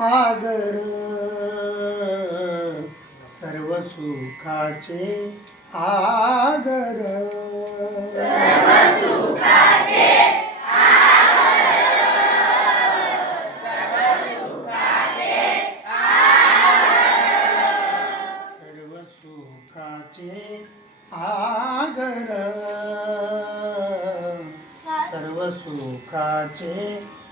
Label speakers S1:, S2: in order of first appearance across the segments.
S1: आगर सर्व सुखाचे आगर. सर्व सुखाचे आगर सर्व सुखाचे आगर. बापर कुमार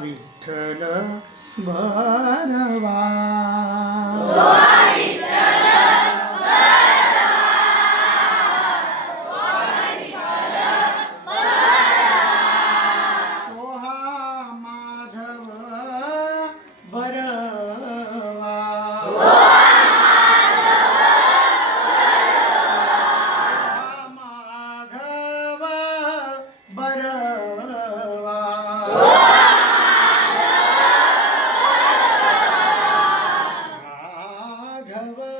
S1: विठ्ठल भरवा. हवा